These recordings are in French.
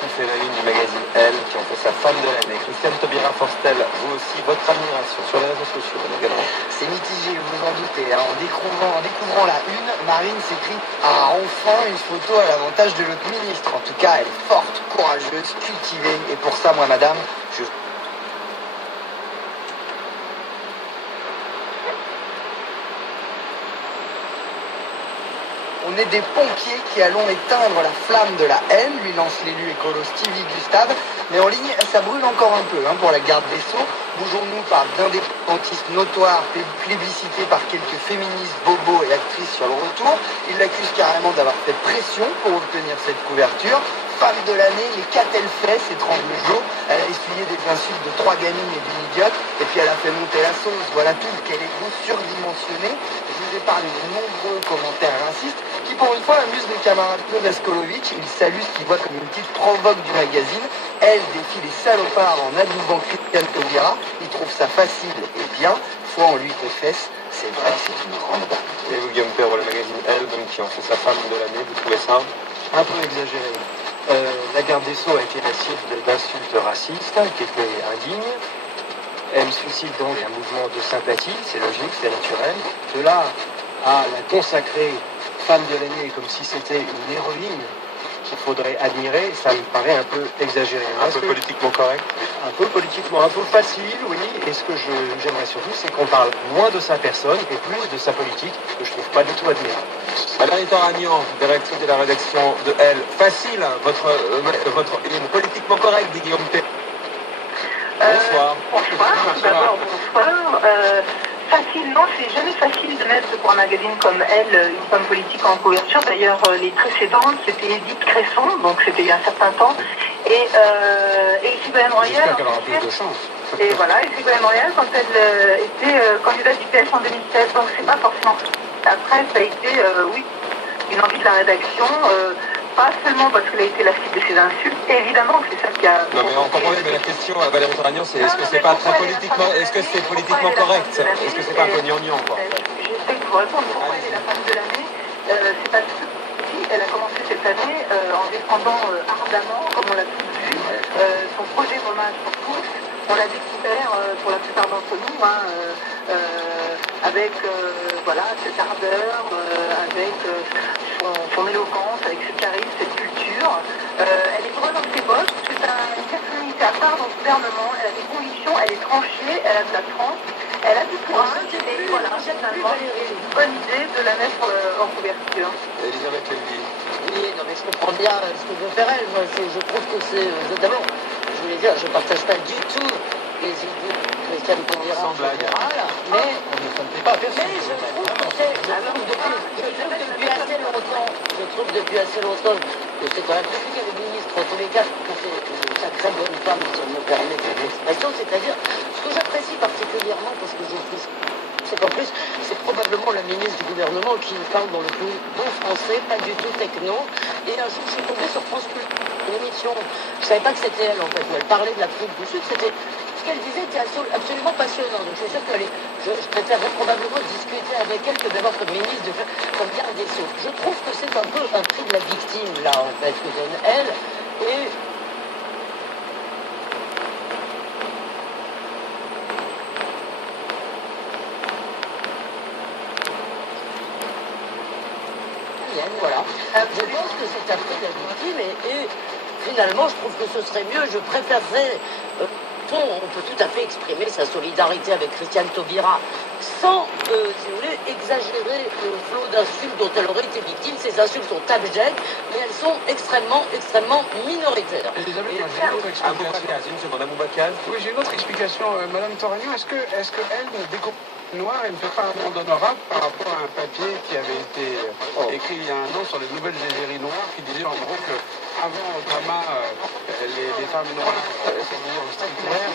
qui fait la une du magazine Elle, qui ont fait sa femme de l'année. Christiane Taubira Forstel, vous aussi, votre admiration sur les réseaux sociaux également. C'est mitigé, vous vous en doutez. Hein. En découvrant la une, Marine s'écrit « Ah, enfin une photo à l'avantage de l'autre ministre. En tout cas, elle est forte, courageuse, cultivée. Et pour ça, moi, madame, je... On est des pompiers qui allons éteindre la flamme de la haine, lui lance l'élu écolo Stevie Gustave. Mais en ligne, ça brûle encore un peu pour la garde des Sceaux. Bougeons-nous par d'indépendantistes notoires, plébiscités par quelques féministes, bobos et actrices sur le retour. Ils l'accusent carrément d'avoir fait pression pour obtenir cette couverture. Femme de l'année, mais qu'a-t-elle fait, s'étrangle Jo. Elle a essuyé des insultes de 3 gamines et d'une idiote, et puis elle a fait monter la sauce. Voilà tout, quel ego surdimensionné. Je vous épargne de nombreux commentaires racistes qui, pour une fois, amusent mes camarades Claude Askolovitch. Il salue ce qu'il voit comme une petite provoque du magazine. Elle défie les salopards en adoubant Christiane Taubira. Il trouve ça facile et bien. Foi en lui confesse, c'est vrai, c'est une grande dame. Et vous, Guillaume Perrault, le magazine Elle, donc, qui ont fait sa femme de l'année, vous trouvez ça un peu exagéré? La garde des Sceaux a été la cible d'insultes racistes qui étaient indignes. Elle suscite donc un mouvement de sympathie, c'est logique, c'est naturel. De là à la consacrer femme de l'année comme si c'était une héroïne qu'il faudrait admirer, ça me paraît un peu exagéré. Un peu politiquement correct? Un peu politiquement, un peu facile, oui. Et ce que j'aimerais surtout, c'est qu'on parle moins de sa personne et plus de sa politique, que je trouve pas du tout admirable. Valérie Toragnan, directrice de la rédaction de Elle. Facile, votre une politiquement correcte, dit Guillaume Perrault. Bonsoir. Bonsoir. D'abord, bonsoir. Facile, non, c'est jamais facile de mettre pour un magazine comme Elle une femme politique en couverture. D'ailleurs, les précédentes, c'était Edith Cresson, donc c'était il y a un certain temps. Et Ségolène Royal. J'espère qu'elle aura plus de chance. Et voilà, et Ségolène Royal, quand elle était candidate du PS en 2016, donc c'est pas forcément. Après, ça a été, oui, une envie de la rédaction. Pas seulement parce qu'elle a été la cible de ses insultes, évidemment c'est ça qui a... Non mais on comprend bien, mais la question à Valérie Toragnan, c'est est-ce que c'est pas très politiquement, est-ce que c'est politiquement correct? Est-ce que c'est pas un peu gnangnan, quoi? J'essaie de vous répondre pourquoi elle est la femme de l'année. C'est parce que elle a commencé cette année en défendant ardemment, comme on l'a tous vu, son projet Hommage pour tous. On l'a découvert pour la plupart d'entre nous, avec voilà, cette ardeur, avec son éloquence, avec ce charisme, cette culture. Elle est droite dans ses bottes, c'est une personnalité à part dans le gouvernement, elle a des convictions, elle est tranchée, elle a de la tranche, elle a du courage, et voilà, finalement, c'est une bonne idée de la mettre en couverture. Elisabeth Lévy. Oui, non mais je comprends bien ce que veut faire elle. Moi, je trouve que c'est... D'abord, je voulais dire, je ne partage pas du tout les idées de Christiane Taubira en général, mais je trouve que c'est... Je trouve depuis assez longtemps que c'est quand même depuis qu'elle est ministre, en tous les cas, que c'est une sacrée bonne femme, si on me permet cette expression. C'est-à-dire, ce que j'apprécie particulièrement, parce que je trouve... c'est qu'en plus, c'est probablement la ministre du gouvernement qui parle dans le plus bon français, pas du tout techno. Et un jour, je suis tombée sur France Culture, une émission, je savais pas que c'était elle en fait, où elle parlait de l'Afrique du Sud. C'était, ce qu'elle disait était absolument passionnant. Donc je suis sûr que je préférerais probablement discuter avec elle que d'avoir comme ministre, comme garde des Sceaux. Je trouve que c'est un peu un prix de la victime, là, en fait, que donne elle. Et voilà. Je pense que c'est un prix de la victime et finalement je trouve que ce serait mieux, je préférerais, on peut tout à fait exprimer sa solidarité avec Christiane Taubira sans, si vous voulez, exagérer le flot d'insultes dont elle aurait été victime. Ces insultes sont abjectes, mais elles sont extrêmement minoritaires. Elisabeth, j'ai une autre explication. Oui, j'ai une autre explication. Madame Toragnan, est-ce que elle ne découpe noir, elle ne fait pas un monde honorable par rapport à un papier qui avait été écrit il y a un an sur les nouvelles égéries noires qui disait en gros que avant Obama, les femmes noires s'habillaient en streetwear.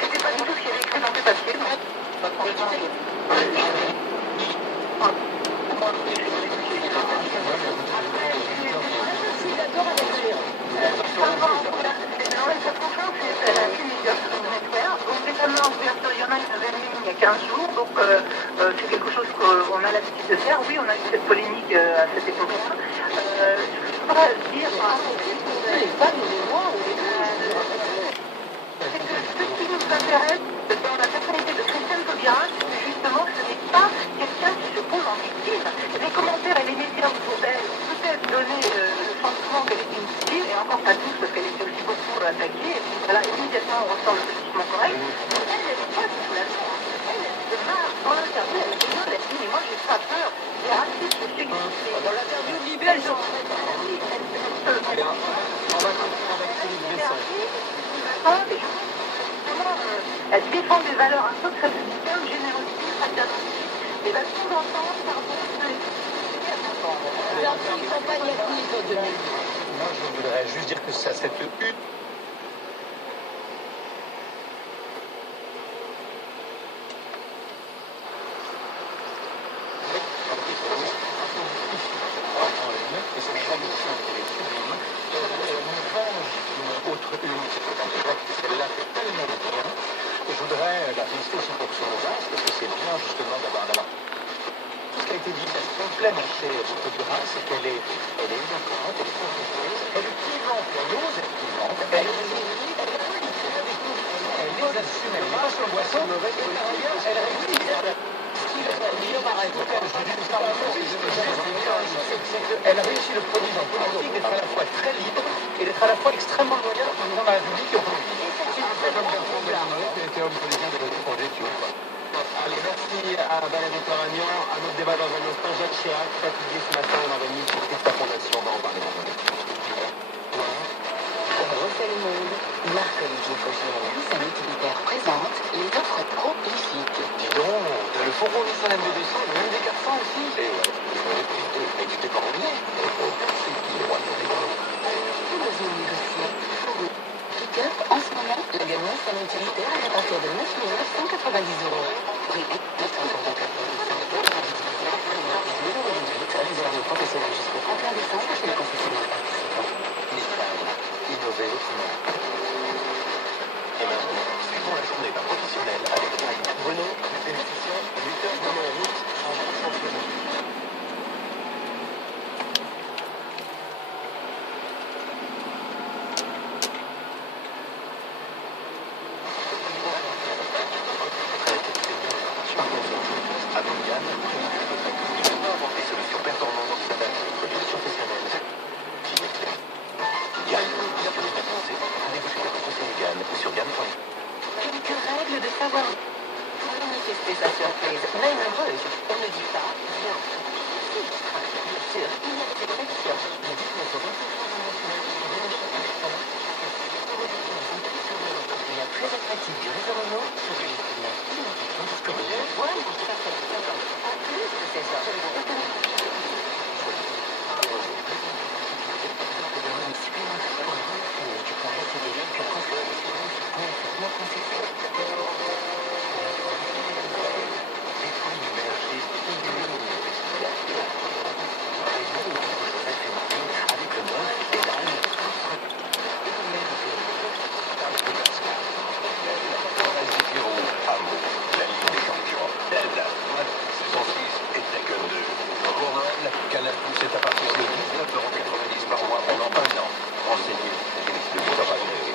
C'était pas du tout ce qui avait écrit dans ce papier. Je suis d'accord avec vous. Elle a fait une médiation sur le network, donc totalement couverture, il y en a qui avaient mis il y a 15 jours, donc c'est quelque chose qu'on a l'habitude de faire. Oui, on a eu cette polémique à cette époque-là. Je voudrais dire... Les femmes, les noirs, c'est que ce qui nous intéresse dans la personnalité de Christiane Taubira, c'est justement que ce n'est pas quelqu'un qui se pose en victime. Les commentaires et les médias autour d'elle ont peut-être donné le sentiment qu'elle est une victime, et encore pas tous, parce qu'elle était aussi beaucoup attaquée, et puis voilà, immédiatement on ressort le politiquement correct. Mais elle n'est pas du tout là-dedans. Elle se marre dans l'interview, elle rigole, elle dit, mais moi j'ai pas peur, les racistes, je sais que c'est... dans l'interview de Libé, elle s'en elle défend des valeurs un peu très républicaines, générosité, fraternité, et la sous-entendre, pardon, C'est un peu une campagne active de Moi, je voudrais juste dire que ça, cette une... Je voudrais la féliciter aussi pour son audace, parce que c'est bien justement d'avoir tout ce qui a été dit, la complète chez Taubira, c'est qu'elle est éloquente, elle est courageuse, elle est vivante, elle ose être vivante, elle est résignée, elle les assume, elle marche le boisson, elle réussit. Elle a réussi le produit dans le politique d'être à la fois très libre et d'être à la fois extrêmement loyale au président de la République et au Premier ministre. Allez, merci à Valérie Toragnan. À notre débat dans un instant, Jacques Chirac, fatigué ce matin, on a remis sur toute sa fondation. On va en parler dans un instant. Refait le monde, Marc-Olivier Fogiel, Sanitaire présente les offres pro ici. Dis donc, t'as le fourgon Nissan MB200 et même des 400 aussi. Et ouais, ils ont les prix de et tu t'es pas rendu. C'est qui les rois de l'économie? Tout besoin de négocier. Pick-up en ce moment, la gamme Nissan utilitaire est à partir de 9 990 €. Prix 994 réservé aux professionnels jusqu'au 31 décembre chez les concessionnaires participants. Nissan, innover autrement. Et maintenant, suivons la journée d'un professionnel avec Renault, bénéficiant de 8 heures de route en championnat. Des solutions performantes s'adaptent aux produits professionnels. Yann, bienvenue à penser. Rendez-vous sur la concession Yann ou sur Yann.fr. Quelques règles de savoir. Pour manifester sa surprise, même heureuse, on ne dit pas bien. Si, bien sûr, il y a des exceptions. Mais dites-moi pour la très attractif du réseau Renault sur les voilà, tout à fait. En plus de ces offres, supplémentaires pour vous, tu peux rester des véhicules Canal+ est à partir de 19,90 € par mois pendant 1 an. Renseignez les listes de vos abonnés.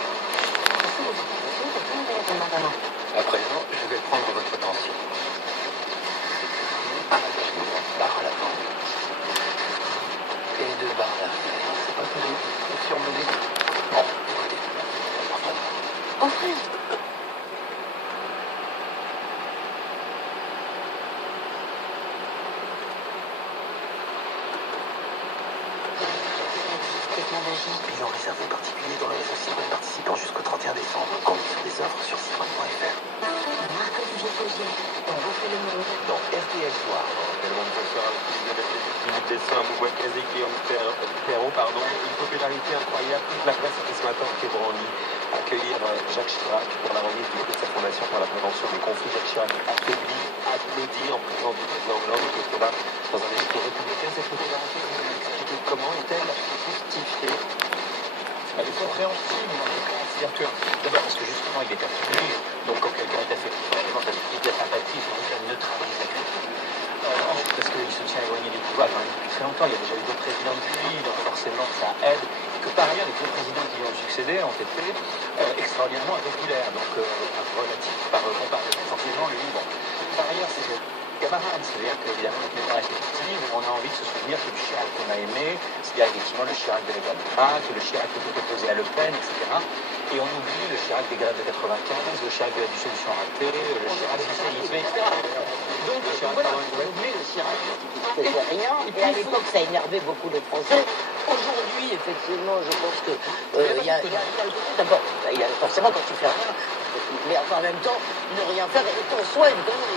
À présent, je vais prendre votre tension. Barre à l'avant. Et 2 barres d'arrière. C'est pas terrible. Surmené. Bon, écoutez. Enfin, Bilan réservé particulier dans le réseau Citroën participant jusqu'au 31 décembre. Conditions des offres sur citroën.fr. Marc-Olivier Fogiel, on refait le monde. Dans RTL Soir. Également ce soir, Philippe Dessin, Boubois-Kazé, Guillaume Perrault, une popularité incroyable. Toute la presse était ce matin au Quai Branly à accueillir Jacques Chirac pour la remise du prix de sa fondation pour la prévention des conflits. Jacques Chirac affaibli, applaudi en présence du président Hollande, qui était là dans un esprit républicain. Cette popularité, vous nous expliquez comment est-elle justifiée? Elle est compréhensible, en tout cas. C'est-à-dire que, d'abord, parce que justement, il est affilié, donc quand quelqu'un est affilié, ça suscite de la sympathie, ça neutralise la critique. Ensuite, parce qu'il se tient éloigné du pouvoir quand même depuis très longtemps, il y a déjà eu deux présidents de lui, donc forcément ça aide. Et que par ailleurs, les deux présidents qui lui ont succédé ont été extraordinairement impopulaires, donc par comparaison, forcément, lui, bon. Par ailleurs, c'est le camarade, c'est-à-dire qu'évidemment, notre mémoire effective, on a envie de se souvenir que le Chirac qu'on a aimé, c'est-à-dire effectivement le Chirac de la guerre de Prague, le Chirac qui était opposé à Le Pen, etc. Et on oublie le Chirac des grèves de 95, le Chirac de la dissolution ratée, le Chirac du séisme, etc. Donc, voilà, on oublie le Chirac qui ne faisait rien. Et à l'époque, ça énervait beaucoup les Français. Aujourd'hui, effectivement, je pense que il y a d'abord, forcément, quand tu fais rien, mais en même temps, ne rien faire est en soi une connerie.